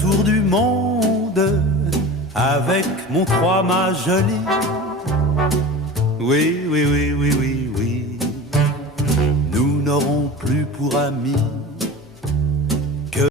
tour du monde avec mon trois ma jolie. Oui, oui, oui, oui, oui, oui. Nous n'aurons plus pour amis